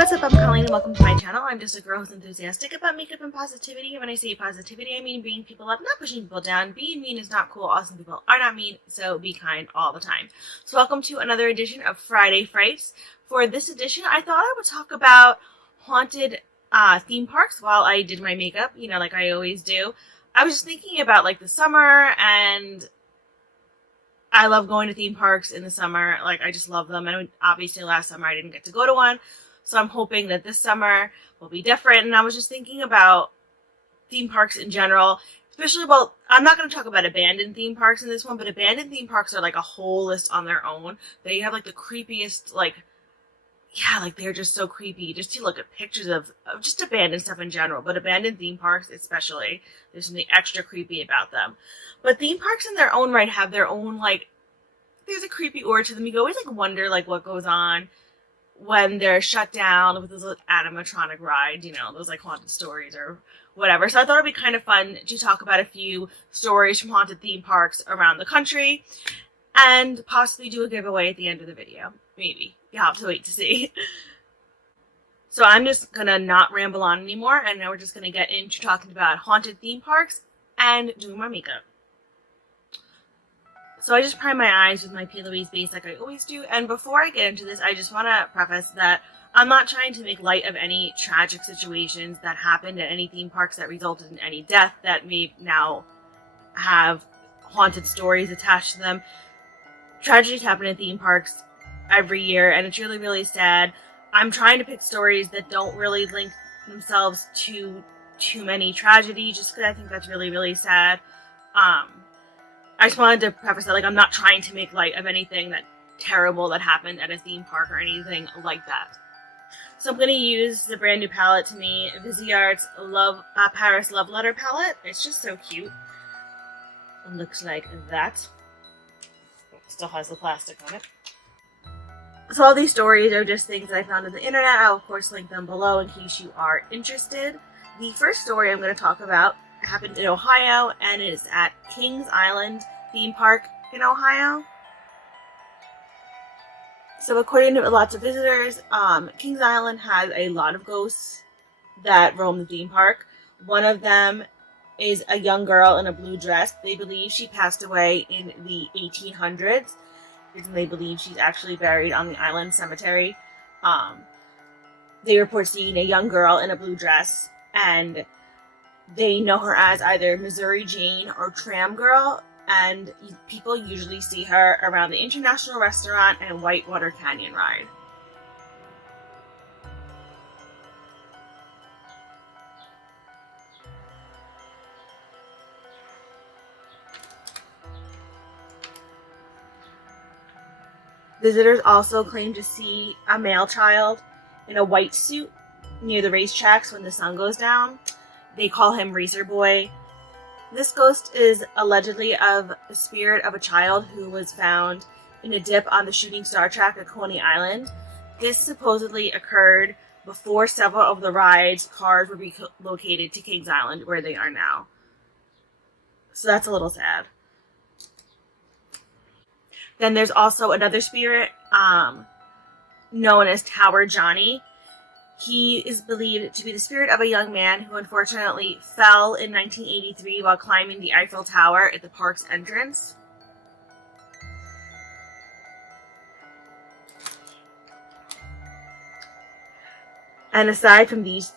what's up? I'm Colleen and welcome to my channel. I'm just a girl who's enthusiastic about makeup and positivity. And when I say positivity, I mean bringing people up, not pushing people down. Being mean is not cool. Awesome people are not mean, so be kind all the time. So welcome to another edition of Friday Frights. For this edition, I thought I would talk about haunted theme parks while I did my makeup, you know, like I always do. I was just thinking about like the summer, and I love going to theme parks in the summer. Like, I just love them. And obviously last summer I didn't get to go to one. So I'm hoping that this summer will be different. And I was just thinking about theme parks in general, especially, well, I'm not going to talk about abandoned theme parks in this one, but abandoned theme parks are like a whole list on their own. They have like the creepiest, like, yeah, like they're just so creepy just to look at pictures of just abandoned stuff in general, but abandoned theme parks especially, there's something extra creepy about them. But theme parks in their own right have their own, like, there's a creepy aura to them. You always like wonder like what goes on when they're shut down with those little animatronic rides, you know, those like haunted stories or whatever. So I thought it'd be kind of fun to talk about a few stories from haunted theme parks around the country and possibly do a giveaway at the end of the video. Maybe. You'll have to wait to see. So I'm just gonna not ramble on anymore, and now we're just gonna get into talking about haunted theme parks and doing my makeup. So I just prime my eyes with my P. Louise base like I always do, and before I get into this, I just want to preface that I'm not trying to make light of any tragic situations that happened at any theme parks that resulted in any death that may now have haunted stories attached to them. Tragedies happen at theme parks every year, and it's really, really sad. I'm trying to pick stories that don't really link themselves to too many tragedies, just because I think that's really, really sad. I just wanted to preface that, like, I'm not trying to make light of anything that terrible that happened at a theme park or anything like that. So I'm going to use the brand new palette to me, Viziart's Paris Love Letter palette. It's just so cute. It looks like that. Still has the plastic on it. So all these stories are just things that I found on the internet. I'll of course link them below in case you are interested. The first story I'm going to talk about happened in Ohio, and it is at Kings Island theme park in Ohio. So according to lots of visitors, Kings Island has a lot of ghosts that roam the theme park. One of them is a young girl in a blue dress. They believe she passed away in the 1800s. And they believe she's actually buried on the island cemetery. They report seeing a young girl in a blue dress, and they know her as either Missouri Jane or Tram Girl, and people usually see her around the International Restaurant and Whitewater Canyon ride. Visitors also claim to see a male child in a white suit near the racetracks when the sun goes down. They call him Racer Boy. This ghost is allegedly of the spirit of a child who was found in a dip on the Shooting Star track at Coney Island. This supposedly occurred before several of the rides cars were relocated to Kings Island, where they are now. So that's a little sad. Then there's also another spirit known as Tower Johnny. He is believed to be the spirit of a young man who unfortunately fell in 1983 while climbing the Eiffel Tower at the park's entrance. And aside from these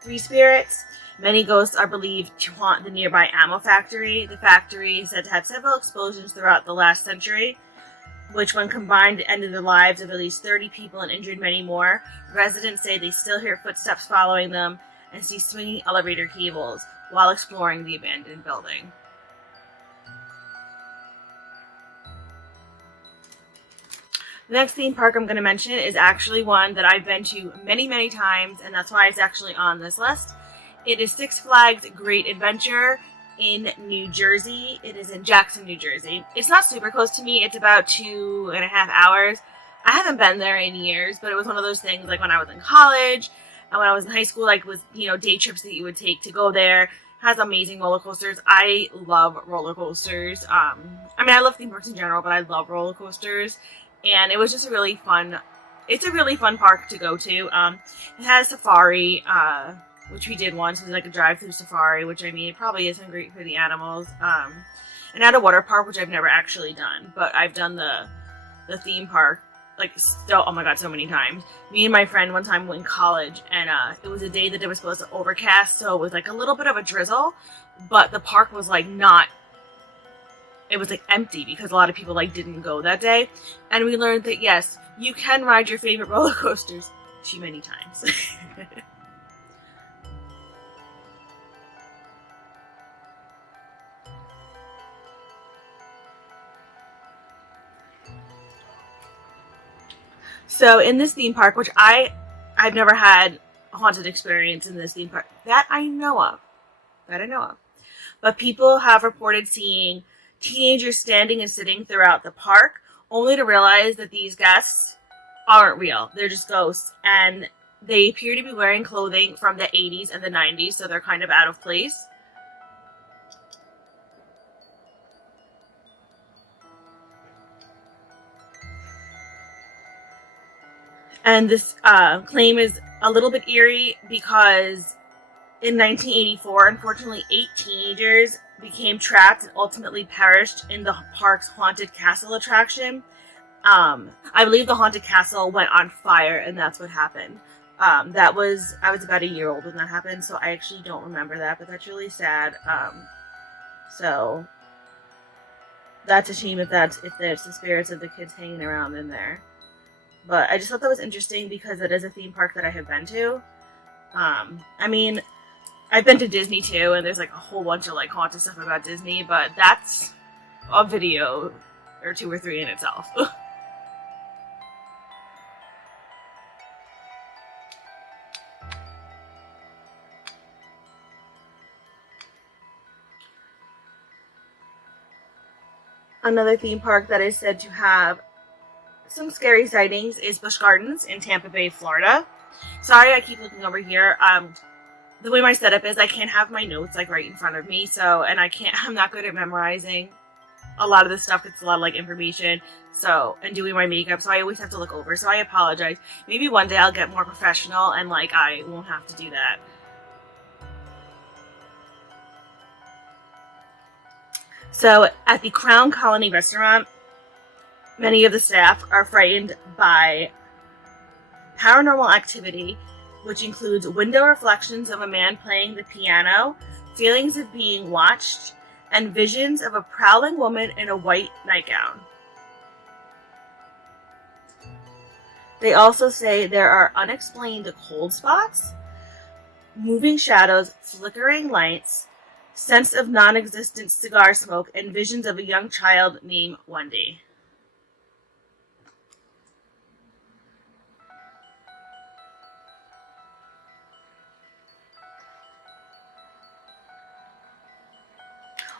three spirits, many ghosts are believed to haunt the nearby ammo factory. The factory is said to have several explosions throughout the last century, which when combined ended the lives of at least 30 people and injured many more. Residents say they still hear footsteps following them and see swinging elevator cables while exploring the abandoned building. The next theme park I'm going to mention is actually one that I've been to many, many times, and that's why it's actually on this list. It is Six Flags Great Adventure in New Jersey. It is in Jackson, New Jersey. It's not super close to me. It's about 2.5 hours. I haven't been there in years, but it was one of those things like when I was in college and when I was in high school, like was, you know, day trips that you would take to go there. It has amazing roller coasters. I love roller coasters. I mean, I love theme parks in general, but I love roller coasters. And it was just a really fun it's a really fun park to go to. It has safari, which we did once. It was like a drive-through safari, which I mean, it probably isn't great for the animals. And at a water park, which I've never actually done, but I've done the theme park, like, still, oh my god, so many times. Me and my friend one time went in college, and it was a day that it was supposed to overcast, so it was like a little bit of a drizzle, but the park was like not, it was like empty because a lot of people like didn't go that day. And we learned that yes, you can ride your favorite roller coasters too many times. So in this theme park, which I've never had a haunted experience in this theme park that I know of, but people have reported seeing teenagers standing and sitting throughout the park, only to realize that these guests aren't real. They're just ghosts, and they appear to be wearing clothing from the 80s and the 90s, so they're kind of out of place. And this claim is a little bit eerie because in 1984, unfortunately, 8 teenagers became trapped and ultimately perished in the park's haunted castle attraction. I believe the haunted castle went on fire, and that's what happened. I was about a year old when that happened, so I actually don't remember that, but that's really sad. So that's a shame if there's the spirits of the kids hanging around in there. But I just thought that was interesting because it is a theme park that I have been to. I mean, I've been to Disney too, and there's like a whole bunch of like haunted stuff about Disney, but that's a video or 2 or 3 in itself. Another theme park that is said to have some scary sightings is Busch Gardens in Tampa Bay, Florida. Sorry, I keep looking over here. The way my setup is, I can't have my notes like right in front of me, and I'm not good at memorizing a lot of this stuff. It's a lot of like information, and doing my makeup, so I always have to look over, so I apologize. Maybe one day I'll get more professional and like I won't have to do that. So at the Crown Colony restaurant, many of the staff are frightened by paranormal activity, which includes window reflections of a man playing the piano, feelings of being watched, and visions of a prowling woman in a white nightgown. They also say there are unexplained cold spots, moving shadows, flickering lights, sense of non-existent cigar smoke, and visions of a young child named Wendy.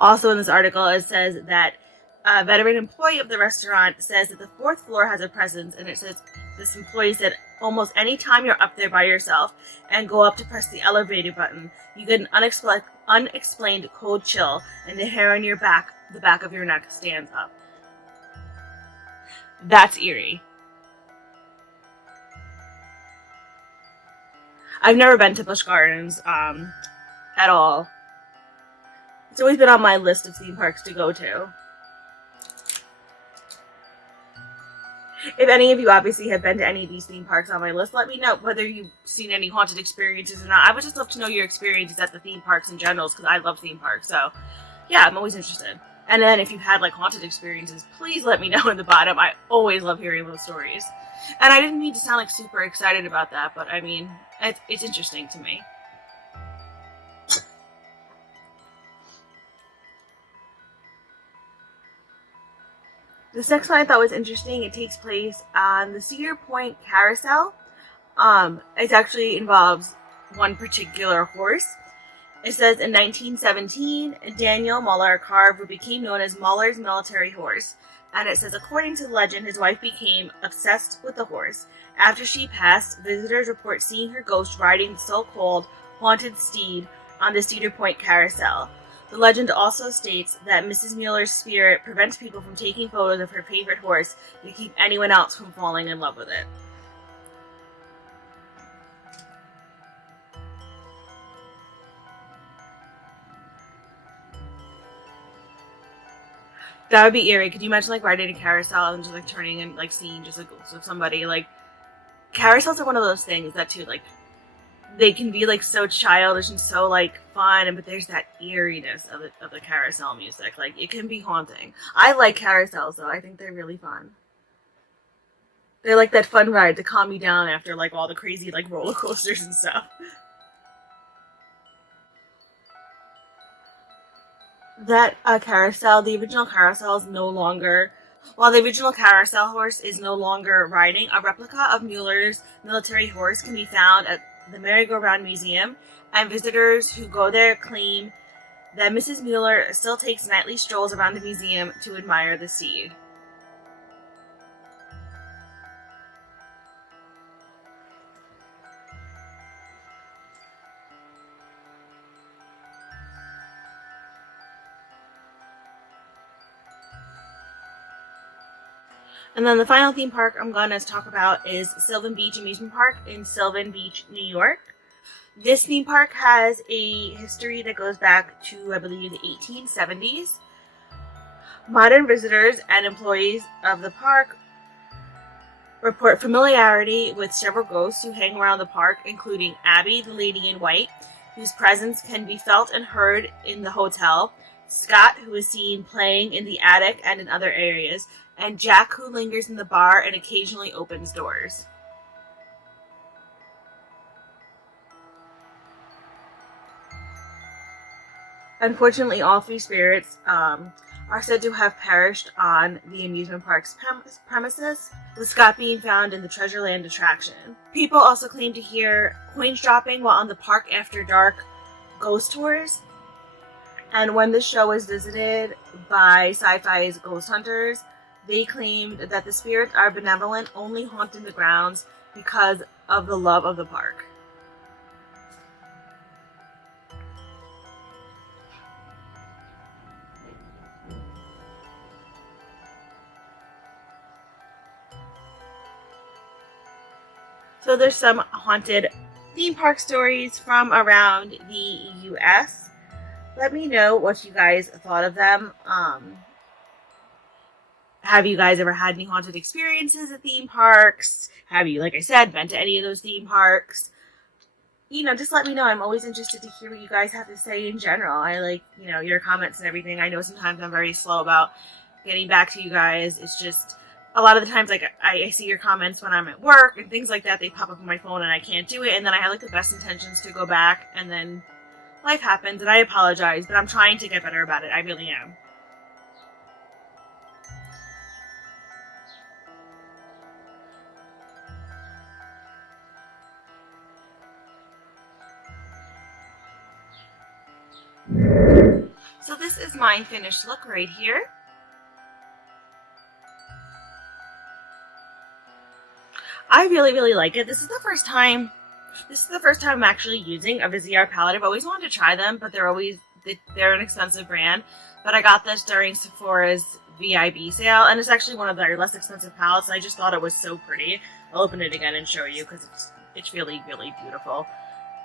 Also in this article, it says that a veteran employee of the restaurant says that the 4th floor has a presence, and it says this employee said almost any time you're up there by yourself and go up to press the elevator button, you get an unexplained cold chill, and the hair on the back of your neck stands up. That's eerie. I've never been to Busch Gardens at all. It's always been on my list of theme parks to go to. If any of you obviously have been to any of these theme parks on my list, let me know whether you've seen any haunted experiences or not. I would just love to know your experiences at the theme parks in general, because I love theme parks. So, yeah, I'm always interested. And then if you've had like haunted experiences, please let me know in the bottom. I always love hearing those stories. And I didn't mean to sound like super excited about that, but I mean, it's interesting to me. This next one I thought was interesting. It takes place on the Cedar Point Carousel. It actually involves one particular horse. It says in 1917, Daniel Muller carved what became known as Muller's military horse. And it says, according to the legend, his wife became obsessed with the horse. After she passed, visitors report seeing her ghost riding the so-called haunted steed on the Cedar Point Carousel. The legend also states that Mrs. Muller's spirit prevents people from taking photos of her favorite horse to keep anyone else from falling in love with it. That would be eerie. Could you imagine like riding a carousel and just like turning and like seeing just a ghost of somebody? Like, carousels are one of those things that too, like, they can be like so childish and so like fun, but there's that eeriness of the carousel music. Like, it can be haunting. I like carousels though. I think they're really fun. They're like that fun ride to calm you down after like all the crazy like roller coasters and stuff. That carousel, the original carousel is no longer, while the original carousel horse is no longer riding, a replica of Mueller's military horse can be found at the Merry-Go-Round Museum, and visitors who go there claim that Mrs. Mueller still takes nightly strolls around the museum to admire the steed. And then the final theme park I'm going to talk about is Sylvan Beach Amusement Park in Sylvan Beach, New York. This theme park has a history that goes back to, I believe, the 1870s. Modern visitors and employees of the park report familiarity with several ghosts who hang around the park, including Abby, the lady in white, whose presence can be felt and heard in the hotel, Scott, who is seen playing in the attic and in other areas, and Jack, who lingers in the bar and occasionally opens doors. Unfortunately, all three spirits are said to have perished on the amusement park's premises, with Scott being found in the Treasureland attraction. People also claim to hear coins dropping while on the Park After Dark ghost tours. And when the show was visited by Sci-Fi's ghost hunters, they claimed that the spirits are benevolent, only haunting the grounds because of the love of the park. So there's some haunted theme park stories from around the US. Let me know what you guys thought of them. Have you guys ever had any haunted experiences at theme parks? Have you, like I said, been to any of those theme parks? You know, just let me know. I'm always interested to hear what you guys have to say in general. I like, you know, your comments and everything. I know sometimes I'm very slow about getting back to you guys. It's just, a lot of the times, like, I see your comments when I'm at work and things like that. They pop up on my phone and I can't do it. And then I have, like, the best intentions to go back. And then life happens and I apologize. But I'm trying to get better about it. I really am. So this is my finished look right here. I really, really like it. This is the first time I'm actually using a Vizier palette. I've always wanted to try them, but they're an expensive brand. But I got this during Sephora's VIB sale, and it's actually one of their less expensive palettes, and I just thought it was so pretty. I'll open it again and show you because it's really, really beautiful.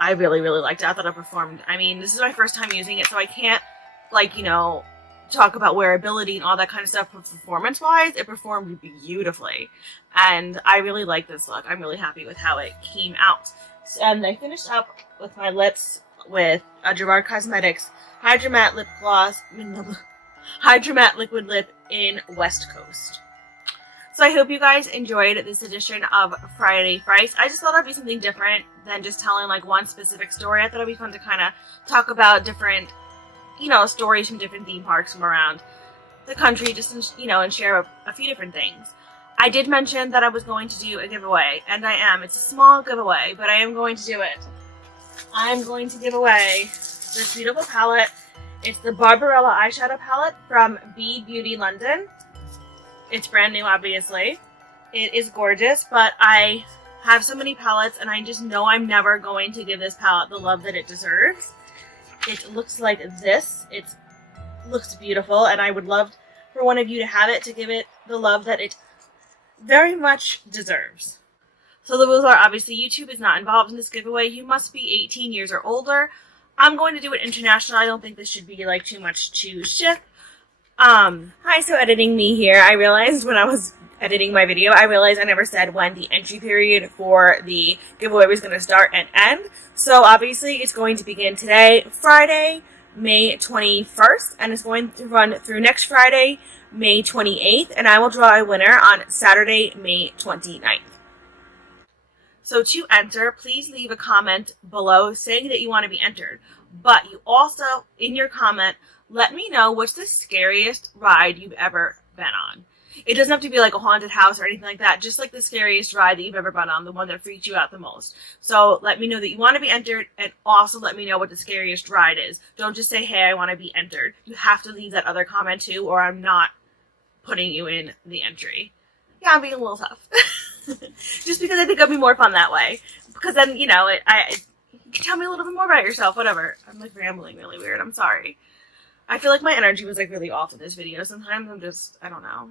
I really, really liked it. I thought it performed. I mean, this is my first time using it, so I can't, like, you know, talk about wearability and all that kind of stuff, but performance-wise, it performed beautifully. And I really like this look. I'm really happy with how it came out. And I finished up with my lips with a Gerard Cosmetics Hydra Matte Lip Gloss, Hydra Matte Liquid Lip in West Coast. So I hope you guys enjoyed this edition of Friday Frights. I just thought it'd be something different than just telling like one specific story. I thought it'd be fun to kind of talk about different, you know, stories from different theme parks from around the country, just, you know, and share a few different things. I did mention that I was going to do a giveaway, and I am. It's a small giveaway, but I am going to do it. I'm going to give away this beautiful palette. It's the Barbarella eyeshadow palette from B Beauty London. It's brand new, obviously. It is gorgeous, but I have so many palettes, and I just know I'm never going to give this palette the love that it deserves. It looks like this. It looks beautiful, and I would love for one of you to have it, to give it the love that it very much deserves. So the rules are, obviously, YouTube is not involved in this giveaway. You must be 18 years or older. I'm going to do it international. I don't think this should be like too much to ship. Hi, so editing me here. I realized when I was editing my video, I realized I never said when the entry period for the giveaway was going to start and end. So obviously it's going to begin today, Friday, May 21st, and it's going to run through next Friday, May 28th, and I will draw a winner on Saturday, May 29th. So to enter, please leave a comment below saying that you want to be entered. But you also, in your comment, let me know what's the scariest ride you've ever been on. It doesn't have to be like a haunted house or anything like that. Just like the scariest ride that you've ever been on, the one that freaked you out the most. So let me know that you want to be entered, and also let me know what the scariest ride is. Don't just say, hey, I want to be entered. You have to leave that other comment too, or I'm not putting you in the entry. Yeah, I'm being a little tough. Just because I think it'll be more fun that way. Because then, you know, you can tell me a little bit more about yourself, whatever. I'm like rambling really weird. I'm sorry. I feel like my energy was like really off in this video. Sometimes I'm just, I don't know.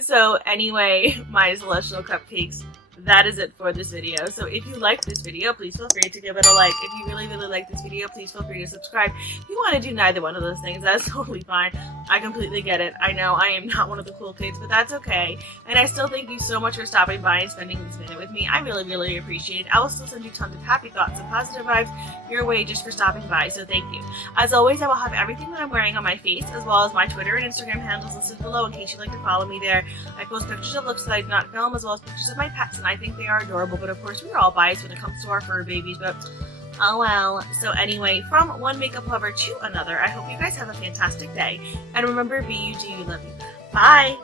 So anyway, my celestial cupcakes, that is it for this video. So if you liked this video, please feel free to give it a like. If you really, really like this video, please feel free to subscribe. If you want to do neither one of those things, that's totally fine. I completely get it. I know I am not one of the cool kids, but that's okay. And I still thank you so much for stopping by and spending this minute with me. I really, really appreciate it. I will still send you tons of happy thoughts and positive vibes your way just for stopping by, so thank you. As always, I will have everything that I'm wearing on my face, as well as my Twitter and Instagram handles listed below in case you'd like to follow me there. I post pictures of looks that I do not film, as well as pictures of my pets, and I think they are adorable, but of course we're all biased when it comes to our fur babies, but oh well. So anyway, from one makeup lover to another, I hope you guys have a fantastic day, and remember, be you, do you, love you. Bye!